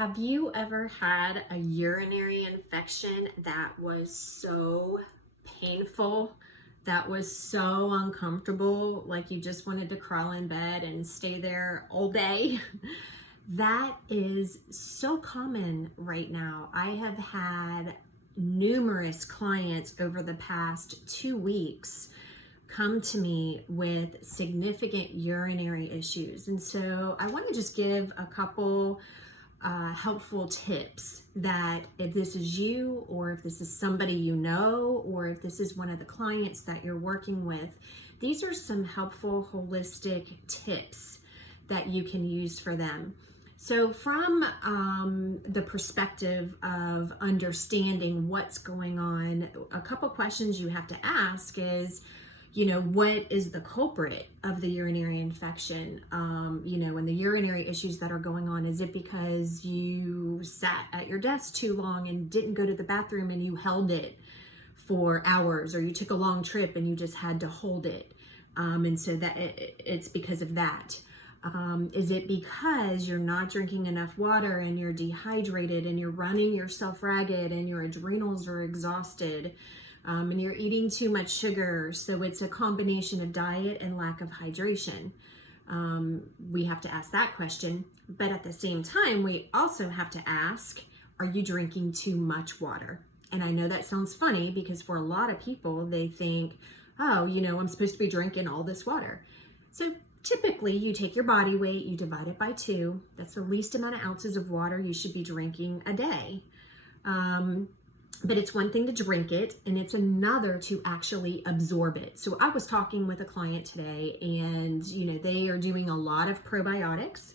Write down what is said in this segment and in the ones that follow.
Have you ever had a urinary infection that was so painful, that was so uncomfortable, like you just wanted to crawl in bed and stay there all day? That is so common right now. I have had numerous clients over the past 2 weeks come to me with significant urinary issues. And so I want to just give a couple helpful tips that if this is you, or if this is somebody you know, or if this is one of the clients that you're working with, these are some helpful holistic tips that you can use for them. So from the perspective of understanding what's going on, a couple questions you have to ask is, what is the culprit of the urinary infection? And the urinary issues that are going on, is it because you sat at your desk too long and didn't go to the bathroom and you held it for hours, or you took a long trip and you just had to hold it? And so that it's because of that. Is it because you're not drinking enough water and you're dehydrated and you're running yourself ragged and your adrenals are exhausted? And you're eating too much sugar, so it's a combination of diet and lack of hydration. We have to ask that question, but at the same time, we also have to ask, are you drinking too much water? And I know that sounds funny because for a lot of people, they think, oh, I'm supposed to be drinking all this water. So typically you take your body weight, you divide it by 2. That's the least amount of ounces of water you should be drinking a day. But it's one thing to drink it, and it's another to actually absorb it. So I was talking with a client today, and they are doing a lot of probiotics.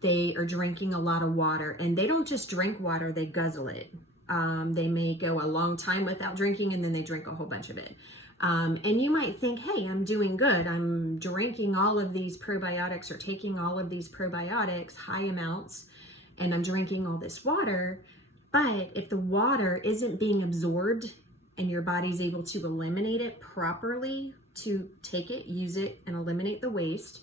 They are drinking a lot of water, and they don't just drink water, they guzzle it. They may go a long time without drinking, and then they drink a whole bunch of it. And you might think, hey, I'm doing good. I'm drinking all of these probiotics or taking all of these probiotics, high amounts, and I'm drinking all this water. But if the water isn't being absorbed and your body's able to eliminate it properly, to take it, use it, and eliminate the waste,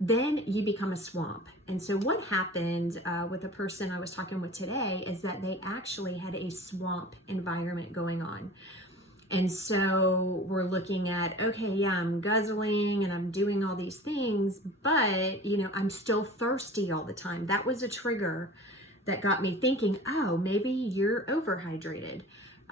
then you become a swamp. And so what happened with a person I was talking with today is that they actually had a swamp environment going on. And so we're looking at, okay, yeah, I'm guzzling and I'm doing all these things, but, I'm still thirsty all the time. That was a trigger that got me thinking, oh, maybe you're overhydrated,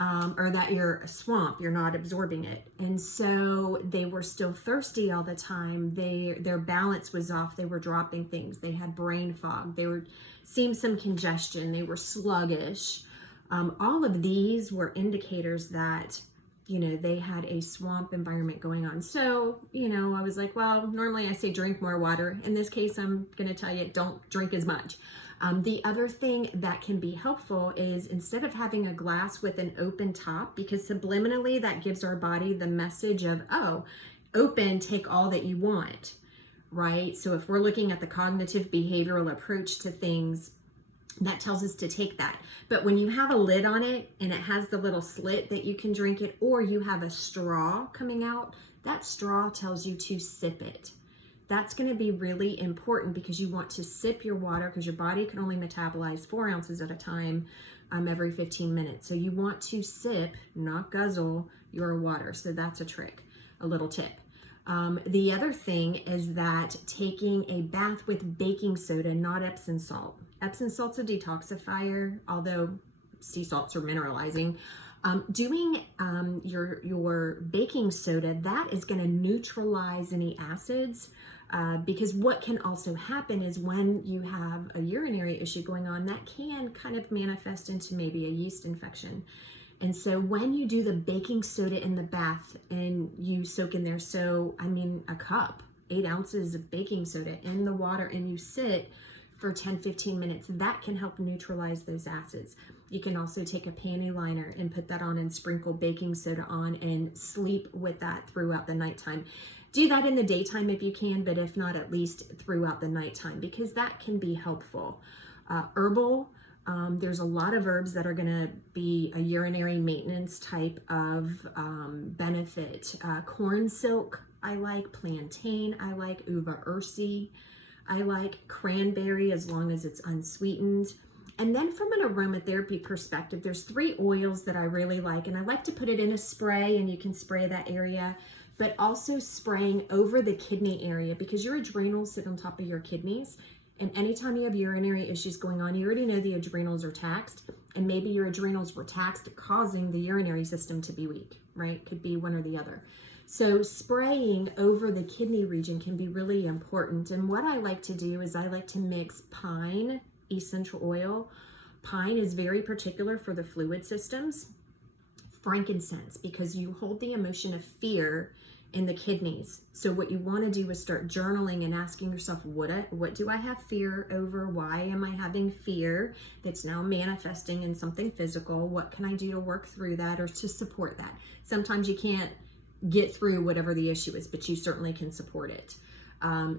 or that you're a swamp, you're not absorbing it. And so they were still thirsty all the time. Their balance was off. They were dropping things. They had brain fog. They were seeing some congestion. They were sluggish. All of these were indicators that they had a swamp environment going on. So, I was like, well, normally I say drink more water. In this case, I'm going to tell you, don't drink as much. The other thing that can be helpful is, instead of having a glass with an open top, because subliminally that gives our body the message of, oh, open, take all that you want, right? So if we're looking at the cognitive behavioral approach to things, that tells us to take that. But when you have a lid on it and it has the little slit that you can drink it, or you have a straw coming out, that straw tells you to sip it. That's going to be really important, because you want to sip your water, because your body can only metabolize 4 ounces at a time every 15 minutes. So you want to sip, not guzzle, your water. So that's a little tip. The other thing is that taking a bath with baking soda, not Epsom salt. Epsom salt's a detoxifier, although sea salts are mineralizing. Doing your baking soda, that is going to neutralize any acids, because what can also happen is, when you have a urinary issue going on, that can kind of manifest into maybe a yeast infection. And so when you do the baking soda in the bath and you soak in there, a cup, 8 ounces of baking soda in the water, and you sit for 10-15 minutes, that can help neutralize those acids. You can also take a panty liner and put that on and sprinkle baking soda on and sleep with that throughout the nighttime. Do that in the daytime if you can, but if not, at least throughout the nighttime, because that can be helpful. Herbal, there's a lot of herbs that are going to be a urinary maintenance type of benefit. Corn silk, I like. Plantain, I like. Uva ursi, I like. Cranberry, as long as it's unsweetened. And then from an aromatherapy perspective, there's 3 oils that I really like, and I like to put it in a spray, and you can spray that area, but also spraying over the kidney area, because your adrenals sit on top of your kidneys. And anytime you have urinary issues going on, you already know the adrenals are taxed, and maybe your adrenals were taxed, causing the urinary system to be weak, right? Could be one or the other. So spraying over the kidney region can be really important. And what I like to do is I like to mix pine essential oil. Pine is very particular for the fluid systems. Frankincense, because you hold the emotion of fear in the kidneys. So what you want to do is start journaling and asking yourself, what do I have fear over? Why am I having fear that's now manifesting in something physical? What can I do to work through that or to support that? Sometimes you can't get through whatever the issue is, but you certainly can support it.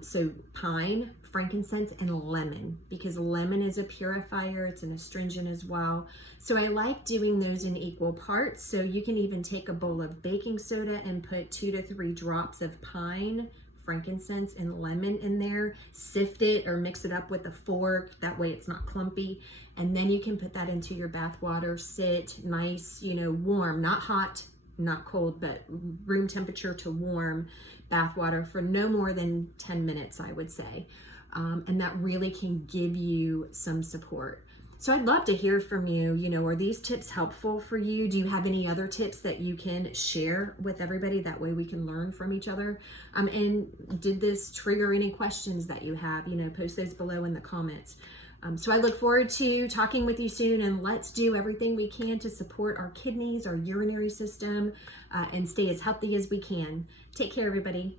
So pine, frankincense, and lemon, because lemon is a purifier. It's an astringent as well. So I like doing those in equal parts. So you can even take a bowl of baking soda and put 2 to 3 drops of pine, frankincense, and lemon in there. Sift it or mix it up with a fork. That way it's not clumpy. And then you can put that into your bath water. Sit nice, warm, not hot, not cold, but room temperature to warm bath water for no more than 10 minutes, I would say. And that really can give you some support. So I'd love to hear from you. Are these tips helpful for you? Do you have any other tips that you can share with everybody? That way we can learn from each other. And did this trigger any questions that you have? Post those below in the comments. So I look forward to talking with you soon, and let's do everything we can to support our kidneys, our urinary system, and stay as healthy as we can. Take care, everybody.